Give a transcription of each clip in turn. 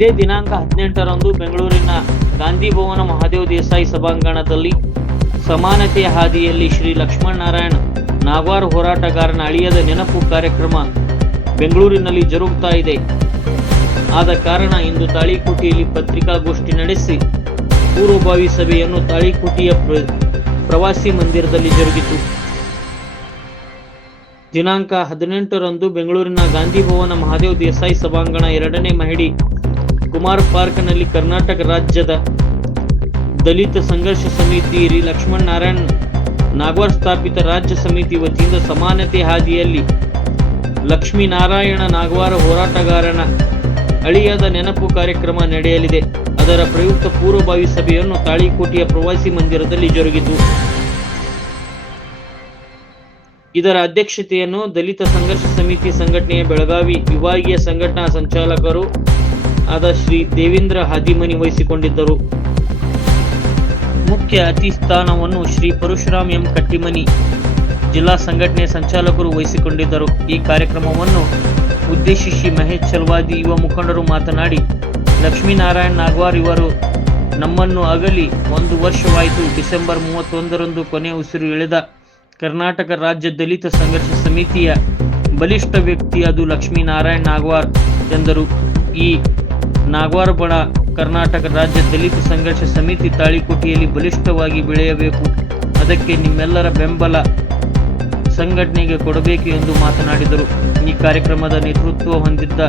ಇದೇ ದಿನಾಂಕ 18ರಂದು ಬೆಂಗಳೂರಿನ ಗಾಂಧಿ ಭವನ ಮಹಾದೇವ್ ದೇಸಾಯಿ ಸಭಾಂಗಣದಲ್ಲಿ ಸಮಾನತೆಯ ಹಾದಿಯಲ್ಲಿ ಶ್ರೀ ಲಕ್ಷ್ಮಣನಾರಾಯಣ ನಾಗವಾರ ಹೋರಾಟಗಾರನ ಅಳಿಯದ ನೆನಪು ಕಾರ್ಯಕ್ರಮ ಬೆಂಗಳೂರಿನಲ್ಲಿ ಜರುಗುತ್ತಾ ಇದೆ. ಆದ ಕಾರಣ ಇಂದು ತಾಳಿಕೋಟೆಯಲ್ಲಿ ಪತ್ರಿಕಾಗೋಷ್ಠಿ ನಡೆಸಿ ಪೂರ್ವಭಾವಿ ಸಭೆಯನ್ನು ತಾಳಿಕೋಟೆಯ ಪ್ರವಾಸಿ ಮಂದಿರದಲ್ಲಿ ಜರುಗಿತು. ದಿನಾಂಕ 18ರಂದು ಬೆಂಗಳೂರಿನ ಗಾಂಧಿ ಭವನ ಮಹಾದೇವ್ ದೇಸಾಯಿ ಸಭಾಂಗಣ 2ನೇ ಮಹಡಿ ಕುಮಾರ್ ಪಾರ್ಕ್ನಲ್ಲಿ ಕರ್ನಾಟಕ ರಾಜ್ಯದ ದಲಿತ ಸಂಘರ್ಷ ಸಮಿತಿ ಶ್ರೀ ಲಕ್ಷ್ಮಣನಾರಾಯಣ ನಾಗವಾರ ಸ್ಥಾಪಿತ ರಾಜ್ಯ ಸಮಿತಿ ವತಿಯಿಂದ ಸಮಾನತೆ ಹಾದಿಯಲ್ಲಿ ಲಕ್ಷ್ಮೀನಾರಾಯಣ ನಾಗವಾರ ಹೋರಾಟಗಾರನ ಅಳಿಯದ ನೆನಪು ಕಾರ್ಯಕ್ರಮ ನಡೆಯಲಿದೆ. ಅದರ ಪ್ರಯುಕ್ತ ಪೂರ್ವಭಾವಿ ಸಭೆಯನ್ನು ತಾಳಿಕೋಟೆಯ ಪ್ರವಾಸಿ ಮಂದಿರದಲ್ಲಿ ಜರುಗಿತು. ಇದರ ಅಧ್ಯಕ್ಷತೆಯನ್ನು ದಲಿತ ಸಂಘರ್ಷ ಸಮಿತಿ ಸಂಘಟನೆಯ ಬೆಳಗಾವಿ ವಿಭಾಗೀಯ ಸಂಘಟನಾ ಸಂಚಾಲಕರು ಆದ ಶ್ರೀ ದೇವೇಂದ್ರ ಹಾದಿಮನಿ ವಹಿಸಿಕೊಂಡಿದ್ದರು. ಮುಖ್ಯ ಅತಿಥಿ ಸ್ಥಾನವನ್ನು ಶ್ರೀ ಪರಶುರಾಮ್ ಎಂ ಕಟ್ಟಿಮನಿ ಜಿಲ್ಲಾ ಸಂಘಟನೆಯ ಸಂಚಾಲಕರು ವಹಿಸಿಕೊಂಡಿದ್ದರು. ಈ ಕಾರ್ಯಕ್ರಮವನ್ನು ಉದ್ದೇಶಿಸಿ ಮಹೇಶ್ ಚಲವಾದಿ ಯುವ ಮುಖಂಡರು ಮಾತನಾಡಿ, ಲಕ್ಷ್ಮೀನಾರಾಯಣ ನಾಗವಾರ್ ಇವರು ನಮ್ಮನ್ನು ಅಗಲಿ 1 ವರ್ಷವಾಯಿತು. ಡಿಸೆಂಬರ್ 31ರಂದು ಕೊನೆ ಉಸಿರು ಎಳೆದ ಕರ್ನಾಟಕ ರಾಜ್ಯ ದಲಿತ ಸಂಘರ್ಷ ಸಮಿತಿಯ ಬಲಿಷ್ಠ ವ್ಯಕ್ತಿ ಅದು ಲಕ್ಷ್ಮೀನಾರಾಯಣ ನಾಗವಾರ್ ಎಂದರು. ಈ ನಾಗವಾರ ಬಣ ಕರ್ನಾಟಕ ರಾಜ್ಯ ದಲಿತ ಸಂಘರ್ಷ ಸಮಿತಿ ತಾಳಿಕೋಟೆಯಲ್ಲಿ ಬಲಿಷ್ಠವಾಗಿ ಬೆಳೆಯಬೇಕು. ಅದಕ್ಕೆ ನಿಮ್ಮೆಲ್ಲರ ಬೆಂಬಲ ಸಂಘಟನೆಗೆ ಕೊಡಬೇಕು ಎಂದು ಮಾತನಾಡಿದರು. ಈ ಕಾರ್ಯಕ್ರಮದ ನೇತೃತ್ವ ಹೊಂದಿದ್ದ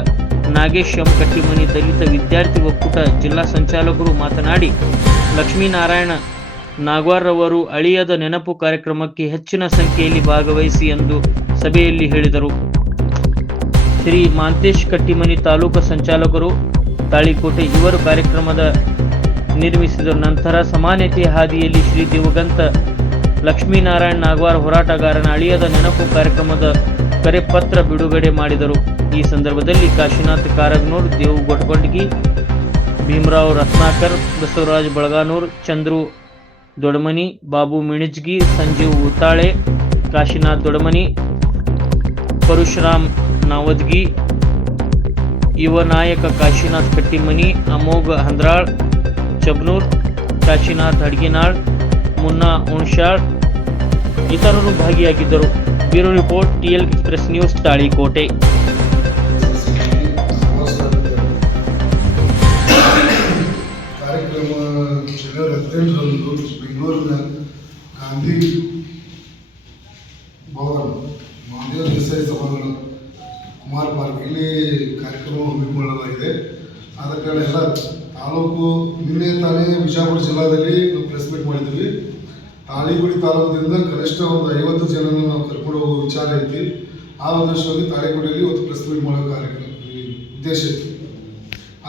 ನಾಗೇಶ್ ಎಂ ಕಟ್ಟಿಮನಿ ದಲಿತ ವಿದ್ಯಾರ್ಥಿ ಒಕ್ಕೂಟ ಜಿಲ್ಲಾ ಸಂಚಾಲಕರು ಮಾತನಾಡಿ, ಲಕ್ಷ್ಮೀನಾರಾಯಣ ನಾಗವಾರ್ ಅವರು ಅಳಿಯದ ನೆನಪು ಕಾರ್ಯಕ್ರಮಕ್ಕೆ ಹೆಚ್ಚಿನ ಸಂಖ್ಯೆಯಲ್ಲಿ ಭಾಗವಹಿಸಿ ಎಂದು ಸಭೆಯಲ್ಲಿ ಹೇಳಿದರು. ಶ್ರೀ ಮಾಂತೇಶ್ ಕಟ್ಟಿಮನಿ ತಾಲೂಕು ಸಂಚಾಲಕರು ತಾಳಿಕೋಟೆ ಇವರು ಕಾರ್ಯಕ್ರಮದ ನಿರ್ಮಿಸಿದ ನಂತರ ಸಮಾನತೆಯ ಹಾದಿಯಲ್ಲಿ ಶ್ರೀ ದಿವಂಗತ ಲಕ್ಷ್ಮೀನಾರಾಯಣ ನಾಗವಾರ ಹೋರಾಟಗಾರನ ಅಳಿಯದ ನೆನಪು ಕಾರ್ಯಕ್ರಮದ ಕರೆಪತ್ರ ಬಿಡುಗಡೆ ಮಾಡಿದರು. ಈ ಸಂದರ್ಭದಲ್ಲಿ ಕಾಶಿನಾಥ್ ಕಾರಗ್ನೂರ್, ದೇವು ಗೊಟ್ಕೊಂಡಗಿ, ಭೀಮರಾವ್ ರತ್ನಾಕರ್, ಬಸವರಾಜ್ ಬಳಗಾನೂರ್, ಚಂದ್ರು ದೊಡಮನಿ, ಬಾಬು ಮಿಣಿಜ್ಗಿ, ಸಂಜೀವ್ ಉತಾಳೆ, ಕಾಶಿನಾಥ್ ದೊಡಮನಿ, ಪರಶುರಾಮ್ ನಾವದ್ಗಿ, ಯುವ ನಾಯಕ ಕಾಶಿನಾಥ್ ಕಟ್ಟಿಮನಿ, ಅಮೋಘ ಹಂದ್ರಾಳ್, ಚಬ್ನೂರ್, ಕಾಶಿನಾಥ್ ಅಡ್ಗಿನಾಳ್, ಮುನ್ನಾ ಉಣ್ಶಾಳ್ ಇತರರು ಭಾಗಿಯಾಗಿದ್ದರು. Bureau report, TL express news, Talikote. ಕಾರ್ಯಕ್ರಮ ಜನವರಿ 18ರಂದು ಬೆಂಗಳೂರಿನ ಗಾಂಧಿ ಭವನ್ ಮಹಾದೇವ್ ದೇಸಾಯಿ ಸಭಾಂಗಣ ಕುಮಾರ್ ಪಾರ್ಕ್ ಇಲ್ಲಿ ಕಾರ್ಯಕ್ರಮ ಹಮ್ಮಿಕೊಳ್ಳಲಾಗಿದೆ. ಆದ ಕಾರಣ ಎಲ್ಲ ತಾಲೂಕು ನಿನ್ನೆ ತಾನೇ ಬಿಜಾಪುರ ಜಿಲ್ಲಾದಲ್ಲಿ ನಾವು ಪ್ರೆಸ್ ಮೀಟ್ ಮಾಡಿದ್ವಿ. ತಾಳಿಕೋಟೆ ತಾಲೂಕಿನಿಂದ ಕನಿಷ್ಠ ಒಂದು 50 ಜನನ ನಾವು ಕರ್ಕೊಂಡು ಹೋಗೋ ವಿಚಾರ ಐತಿ. ಆ ಉದ್ದೇಶವಾಗಿ ತಾಳಿಕೋಟೆಯಲ್ಲಿ ಇವತ್ತು ಪ್ರೆಸ್ ಮೀಟ್ ಮಾಡೋ ಕಾರ್ಯಕ್ರಮ ಉದ್ದೇಶ ಐತಿ.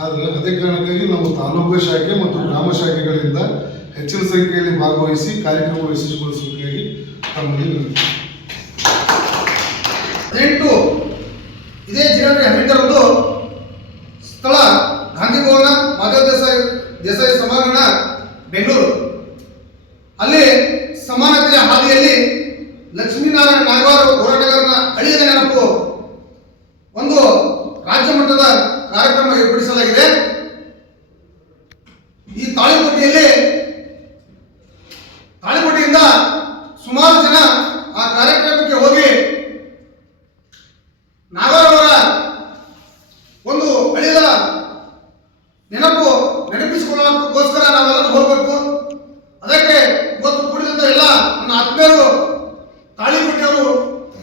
ಆದರೆ ಅದೇ ಕಾರಣಕ್ಕಾಗಿ ನಮ್ಮ ತಾಲೂಕು ಶಾಖೆ ಮತ್ತು ಗ್ರಾಮ ಶಾಖೆಗಳಿಂದ ಹೆಚ್ಚಿನ ಸಂಖ್ಯೆಯಲ್ಲಿ ಭಾಗವಹಿಸಿ ಕಾರ್ಯಕ್ರಮ ಯಶಸ್ವಿಗೊಳಿಸಬೇಕಾಗಿ ತಮ್ಮಲ್ಲಿ ಇದೇ ಜನವರಿ 18ರಂದು ಸ್ಥಳ ಗಾಂಧಿ ಭವನ ಮಹಾದೇವ್ ದೇಸಾಯಿ ಸಭಾಂಗಣ ಬೆಂಗಳೂರು, ಅಲ್ಲಿ ಸಮಾನತೆಯ ಹಾದಿಯಲ್ಲಿ ಲಕ್ಷ್ಮೀನಾರಾಯಣ ನಾಗವಾರ ಹೋರಾಟಗಾರನ ಅಳಿಯದ ನೆನಪು ಒಂದು ರಾಜ್ಯ ಮಟ್ಟದ ಕಾರ್ಯಕ್ರಮ ಏರ್ಪಡಿಸಲಾಗಿದೆ. ಈ ತಾಳಿಕೋಟೆಯಿಂದ ಸುಮಾರು ಜನ ಆ ಕಾರ್ಯಕ್ರಮಕ್ಕೆ ಹೋಗಿ ನಾಗವಾರ ಅವರ ಒಂದು ಅಳಿಯದ ನೆನಪಿಸಿಕೊಳ್ಳೋದಕ್ಕೋಸ್ಕರ ನಾವೆಲ್ಲರೂ ಹೋಗಬೇಕು. ಅದಕ್ಕೆ ಇವತ್ತು ಕೂಡಿದಂತ ಎಲ್ಲ ನನ್ನ ಆತ್ಮೀಯರು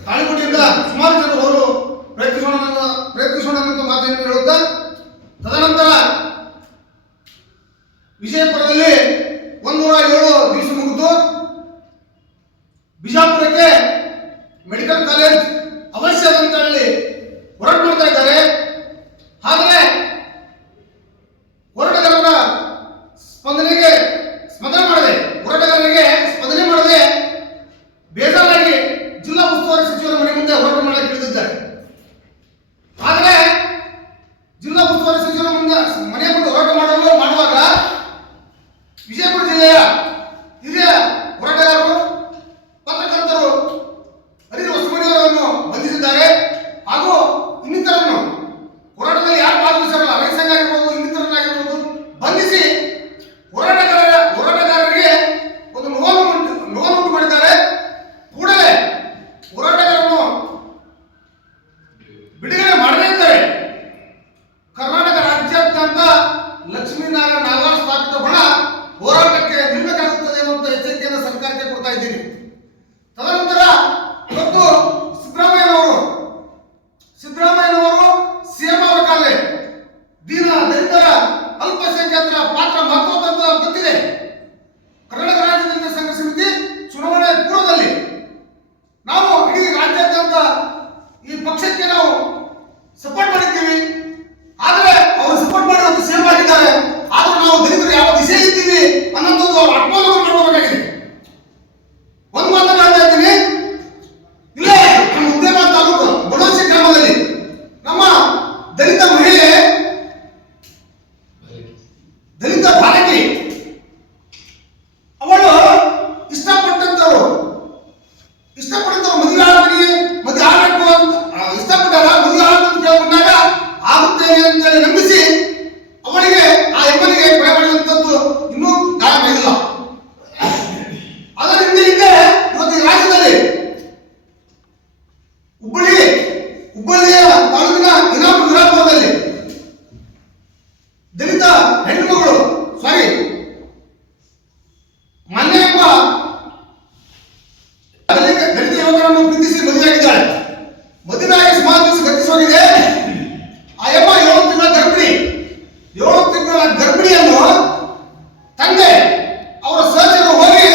ತಾಳಿಕೋಟೆಯಿಂದ ಸುಮಾರು ಜನರು ಅವರು ಪ್ರಯತ್ನಿಸೋಣ ಅಂತ ಮಾತನ್ನು ಹೇಳುತ್ತಾ, ತದನಂತರ ವಿಜಯಪುರದಲ್ಲಿ 107 ದಿವಸ ಮುಗಿದು ಬಿಜಾಪುರಕ್ಕೆ ಮೆಡಿಕಲ್ ಕಾಲೇಜ್ ಅವಶ್ಯ ಅಂತ ಹೇಳಿ ಹೋರಾಟ ಮಾಡ್ತಾ ಇದ್ದಾರೆ. ಆದರೆ ಹೋರಾಟಗಾರರ ಸ್ಪಂದನೆಗೆ ಬೇಜಾರಾಗಿ ಜಿಲ್ಲಾ ಉಸ್ತುವಾರಿ ಸಚಿವರ ಮನೆ ಮುಂದೆ ಹೋರಾಟ ಮಾಡಕ್ಕೆ ಇಳಿದಿದ್ದಾರೆ. ಆದರೆ ಜಿಲ್ಲಾ ಉಸ್ತುವಾರಿ ಸಚಿವರ ಮನೆ ಮುಂದೆ ಹೋರಾಟ ಮಾಡುವಾಗ ವಿಜಯಪುರ ಜಿಲ್ಲೆಯ ಹಿರಿಯ ಹೋರಾಟಗಾರರು, ಪತ್ರಕರ್ತರು ಹರಿದು ಹೊಸಮನಿಯವರನ್ನು ಬಂಧಿಸಿದ್ದಾರೆ. ಹಾಗೂ ಇನ್ನಿತರನ್ನು ಹೋರಾಟದಲ್ಲಿ ಯಾರು ಭಾಗವಹಿಸಿರಲ್ಲ, ರೈತ ಸಂಘ ಆಗಿರ್ಬೋದು, ಇನ್ನಿತರ ಸಿದ್ದರಾಮಯ್ಯನವರು ಸಿಎಂ ಆಗಬೇಕಾದ್ರೆ ದೀನ ದಲಿತರ ಅಲ್ಪಸಂಖ್ಯಾತರ ಪಾತ್ರ ಮಹತ್ವದ ಅಂತ ಗೊತ್ತಿದೆ. ಕರ್ನಾಟಕ ರಾಜ್ಯ ದಲಿತ ಸಂಘರ್ಷ ಸಮಿತಿ ಚುನಾವಣೆ ಪೂರ್ವದಲ್ಲಿ ನಾವು ಇಡೀ ರಾಜ್ಯಾದ್ಯಂತ ಈ ಪಕ್ಷಕ್ಕೆ ನಾವು ಸಪೋರ್ಟ್ ಮಾಡಿದ್ದೀವಿ. ಆದರೆ ಅವರು ಸಪೋರ್ಟ್ ಮಾಡಿ ಒಂದು ಸಿಎಂ ಆಗಿದ್ದಾರೆ. ಆದ್ರೂ ನಾವು ದಲಿತರು ಯಾವ ದಿಶೆಯಲ್ಲಿ ಇದ್ದೀವಿ ಅನ್ನೋದು ಅವ್ರ ಆತ್ಮಾವಲೋಕನ ಮಾಡಬೇಕಾಗಿದೆ. ಒಂದು ಮಾತನ್ನ ಹೇಳ್ತಾ ಇದ್ದೀನಿ, ಇಲ್ಲೇ ಉದ್ಯಮ ತಾಲೂಕು ಬಡೋಸಿ ಗ್ರಾಮದಲ್ಲಿ ನಮ್ಮ ದಲಿತ ಮಹಿಳೆ, ದಲಿತ ಬಾಲಕಿ, ಅವಳು ಇಷ್ಟಪಟ್ಟಂತವ್ರು ಮದುವೆ ಆಗಬೇಕು ಅಂತ ಇಷ್ಟಪಟ್ಟಾಗ ಮದುವೆ ಆಗಬೇಕು ಅಂತ ಕೇಳ್ಕೊಂಡಾಗ ಆಗುತ್ತೇನೆ ಅಂತೇಳಿ ನಂಬಿಸಿ ಅವಳಿಗೆ ಆ ಎಮ್ಮನಿಗೆ ಕೊಲೆ ಮಾಡಿದಂಥದ್ದು ಇನ್ನೂ ಗಾಯ ಮಾಡಿಲ್ಲ. ಅದರ ಹಿಂದೆ ಇವತ್ತು ಈ ರಾಜ್ಯದಲ್ಲಿ ಹುಬ್ಬಳ್ಳಿಯ ತಾಲೂಕಿನ ಇನಾಪುರ ವಿಧಾನಸೌಧದಲ್ಲಿ ದಲಿತ ಹೆಣ್ಣುಮಗಳು ಮಾನ್ಯ ಎಂಬ ದಲಿತ ಯುವಕರನ್ನು ಪ್ರೀತಿಸಿ ಮದುವೆಯಾಗಿದ್ದಾಳೆ. ಮದುವೆಯಾಗಿ ಸುಮಾರು ದಿವಸ ಗತಿಸೋಗಿದೆ. ಆ ಎಂಬ 7 ತಿಂಗಳ ಗರ್ಭಿಣಿಯನ್ನು ತಂದೆ ಅವರ ಸಹಚರರು ಹೋಗಿ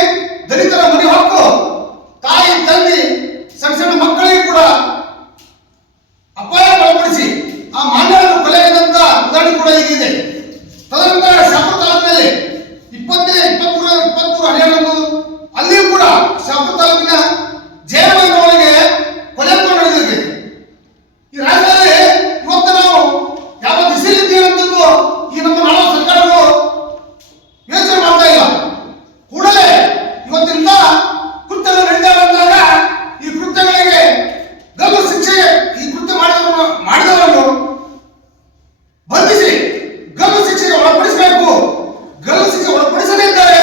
ದಲಿತರ ಮನೆ ಹೊಕ್ಕು ತಾಯಿ ತಂದೆ ಸಣ್ಣ ಮಕ್ಕಳಿಗೆ ಕೂಡ ಅಪಾಯ ಒಳಪಡಿಸಿ ಆ ಮಾನ್ಯವನ್ನು ಕೊಲೆಯಾದಂತ ಉದಾಹರಣೆ ಕೂಡ ಈಗಿದೆ. ತದನಂತರ ಶಾಪುರ ತಾಲೂಕಿನಲ್ಲಿ 23/12/12 ಅಲ್ಲಿಯೂ ಕೂಡ ಶಾಪುರ ತಾಲೂಕಿನ ಜೇವನೊಳಗೆ ಕೊಲೆ ನಡೆದಿದೆ. ಈ ರಾಜ್ಯದಲ್ಲಿ ಇವತ್ತು ನಾವು ಯಾವ ದಿಶೆಯಲ್ಲಿದ್ದೀವಿ ಅಂತಂದು ಈ ನಮ್ಮ ನಾಡು ಸರ್ಕಾರಗಳು ಯೋಚನೆ ಮಾಡ್ತಾ ಇಲ್ಲ. ಕೂಡಲೇ ಇವತ್ತಿಂದ ಕೃತ್ಯಗಳು ನಡೀತಾವೆ ಅಂದಾಗ ಈ ಕೃತ್ಯಗಳಿಗೆ ಗಲ್ಲು ಶಿಕ್ಷೆ, ಈ ಕೃತ್ಯ ಮಾಡಿದವರನ್ನು ಬಂಧಿಸಿ ಗಲ್ಲು ಶಿಕ್ಷೆಗೆ ಒಳಪಡಿಸಬೇಕು. ಗಲ್ಲು ಶಿಕ್ಷೆ ಒಳಪಡಿಸದೇ ಇದ್ದರೆ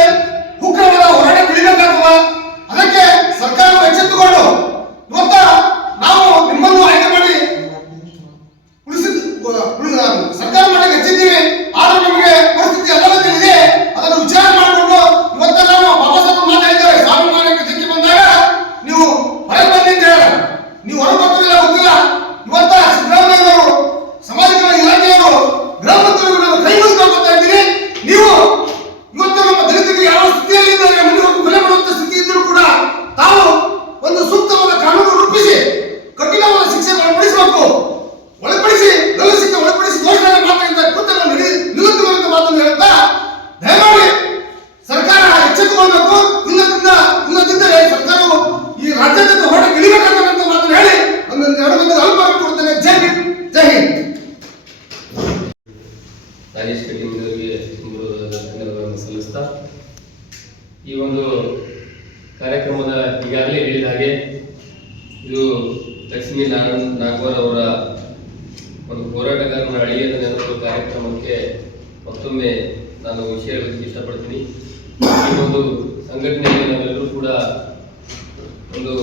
ಉಗ್ರವಾದ ಹೋರಾಟ ಬೆಳಿಬೇಕಾಗುವ. ಅದಕ್ಕೆ ಸರ್ಕಾರವು ಎಚ್ಚೆತ್ತುಕೊಂಡು ಇವತ್ತ ನಾವು ನಿಮ್ಮನ್ನು ಆಯ್ಕೆ ಮಾಡಿ ಸರ್ಕಾರ ಮಾಡಕ್ಕೆ ಹೆಚ್ಚಿದ್ದೀವಿ. ಆದ್ರೂ ನಮಗೆ ಪರಿಸ್ಥಿತಿ ಎಲ್ಲವೂ ತಿಳಿದಿದೆ. ಅದನ್ನು ವಿಚಾರ ಮಾಡಿಕೊಂಡು ಇವತ್ತ ನಾವು ಬಾಬಾ ಸಾಹೇಬ್ ಮಾತಾಡಿದ್ದಾರೆ, ಸ್ವಾಭಿಮಾನಕ್ಕೆ ಧಕ್ಕೆ ಬಂದಾಗ ನೀವು ಹೊರಗೆ ಬಂದಿ ಅಂತ ಹೇಳ, ನೀವು ಹೊರಗೆ ಬರ್ತಿಲ್ಲ ಗೊತ್ತಿಲ್ಲ. ಇವತ್ತ ಸಿದ್ದರಾಮಯ್ಯವರು ಸಮಾಜ ಕಲ್ಯಾಣ ಇಲಾಖೆಯವರು ಗೃಹ ಮಂತ್ರಿಗಳು ನಾವು ಕೈ ಮುಗಿಸ್ಕೊಳ್ತಾ ಇದ್ದೀರಿ. ನೀವು ಇವತ್ತು ನಮ್ಮ ದಲಿತರಿಗೆ ಯಾವ ಸ್ಥಿತಿಯಲ್ಲಿ ಇದ್ದಾರೆ, ಮುಂದೆ ಹೋಗಿ ಬೆಲೆ ಮಾಡುವಂತ ಸ್ಥಿತಿ ಇದ್ದರೂ ಕೂಡ ತಾವು ಒಂದು ಸೂಕ್ತವಾದ ಕಾನೂನು ರೂಪಿಸಿ ಕಠಿಣವಾದ ಶಿಕ್ಷೆ ಒಳಪಡಿಸಿ ಗಲ್ಲು ಶಿಕ್ಷೆ ಒಳಪಡಿಸಿ ಘೋಷಣೆ ಮಾತ್ರ ಕೃತ್ಯಗಳು ನಿಲ್ಲುತ್ತಿರುವಂತ ಮಾತನ್ನು ಹೇಳ್ತಾ ದಯಮಾಡಿ ಸರ್ಕಾರ ಎಚ್ಚೆತ್ತುಕೊಳ್ಬೇಕು. ಇಲ್ಲದಿದ್ದರೆ ಸರ್ಕಾರವು ಈ ರಾಜ್ಯಾದ್ಯಂತ ಹೋರಾಟ ಇಳಿಬೇಕಾದಂತ ಮಾತನ್ನು ಹೇಳಿ ಒಂದೊಂದು 2 ಮಂದಿ ಅಲ್ಪ ಕೊಡ್ತೇನೆ. ಜೈ ಹಿಂದ್, ಜೈ ಹಿಂದ್. ರಾಜೇಶ್ ಕಟ್ಟಿಮನಿಯವರಿಗೆ ಧನ್ಯವಾದಗಳನ್ನು ಸಲ್ಲಿಸ್ತಾ ಈ ಒಂದು ಕಾರ್ಯಕ್ರಮದ ಈಗಾಗಲೇ ಹೇಳಿದ ಹಾಗೆ ಇದು ಲಕ್ಷ್ಮೀ ನಾಗವರ್ ಅವರ ಒಂದು ಹೋರಾಟಗಾರನ ಅಳಿಯದ ನೆನಪು ಕಾರ್ಯಕ್ರಮಕ್ಕೆ ಮತ್ತೊಮ್ಮೆ ನಾನು ವಿಷಯ ಹೇಳಲಿಕ್ಕೆ ಇಷ್ಟಪಡ್ತೀನಿ. ಈ ಒಂದು ಸಂಘಟನೆಯಲ್ಲಿ ನಾವೆಲ್ಲರೂ ಕೂಡ ಒಂದು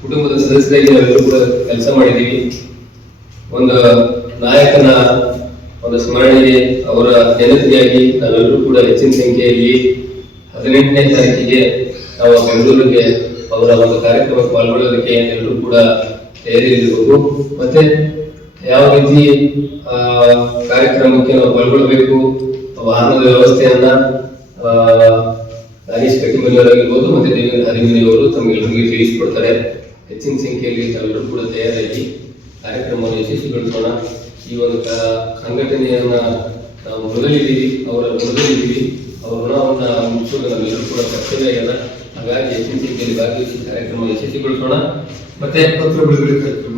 ಕುಟುಂಬದ ಸದಸ್ಯರಾಗಿ ನಾವೆಲ್ಲರೂ ಕೂಡ ಕೆಲಸ ಮಾಡಿದ್ದೀವಿ. ಒಂದು ನಾಯಕನ ಒಂದು ಸ್ಮರಣೆಗೆ ಅವರ ನೆನಪಿಗಾಗಿ ನಾವೆಲ್ಲರೂ ಕೂಡ ಹೆಚ್ಚಿನ ಸಂಖ್ಯೆಯಲ್ಲಿ 18ನೇ ತಾರೀಕಿಗೆ ನಾವು ಬೆಂಗಳೂರಿಗೆ ಅವರ ಒಂದು ಕಾರ್ಯಕ್ರಮಕ್ಕೆ ಪಾಲ್ಗೊಳ್ಳೋದಕ್ಕೆ ಎಲ್ಲರೂ ಕೂಡ ತಯಾರಿರಬೇಕು. ಮತ್ತೆ ಯಾವ ರೀತಿ ಕಾರ್ಯಕ್ರಮಕ್ಕೆ ನಾವು ಪಾಲ್ಗೊಳ್ಳಬೇಕು, ವಾಹನದ ವ್ಯವಸ್ಥೆಯನ್ನ ರಾಜೇಶ್ ಕಟ್ಟಿಮನಿಯವರಾಗಿರ್ಬೋದು ಮತ್ತೆ ದೇವೇಂದ್ರ ಹರಿಮನಿಯವರು ತಮಗೆಲ್ಲರಿಗೆ ತಿಳಿಸಿಕೊಡ್ತಾರೆ. ಹೆಚ್ಚಿನ ಸಂಖ್ಯೆಯಲ್ಲಿ ತಾವೆಲ್ಲರೂ ಕೂಡ ತಯಾರಾಗಿ ಕಾರ್ಯಕ್ರಮವನ್ನು ಯಶಸ್ವಿಗೊಳಿಸೋಣ. ಈ ಒಂದು ಸಂಘಟನೆಯನ್ನ ನಾವು ಮೊದಲಿದ್ದೀವಿ, ಅವರ ಋಣವನ್ನ ಮುಗಿಸೋದು ನಮ್ಮೆಲ್ಲರೂ ಕೂಡ ಕರ್ತವ್ಯ ಇಲ್ಲ. ಹಾಗಾಗಿ ಹೆಚ್ಚಿನ ಸಂಖ್ಯೆಯಲ್ಲಿ ಭಾಗವಹಿಸಿ ಕಾರ್ಯಕ್ರಮ ಯಶಸ್ವಿಗೊಳಿಸೋಣ. ಮತ್ತೆ ಪತ್ರ ಬಿಡುಗಡೆ ಕಾರ್ಯಕ್ರಮ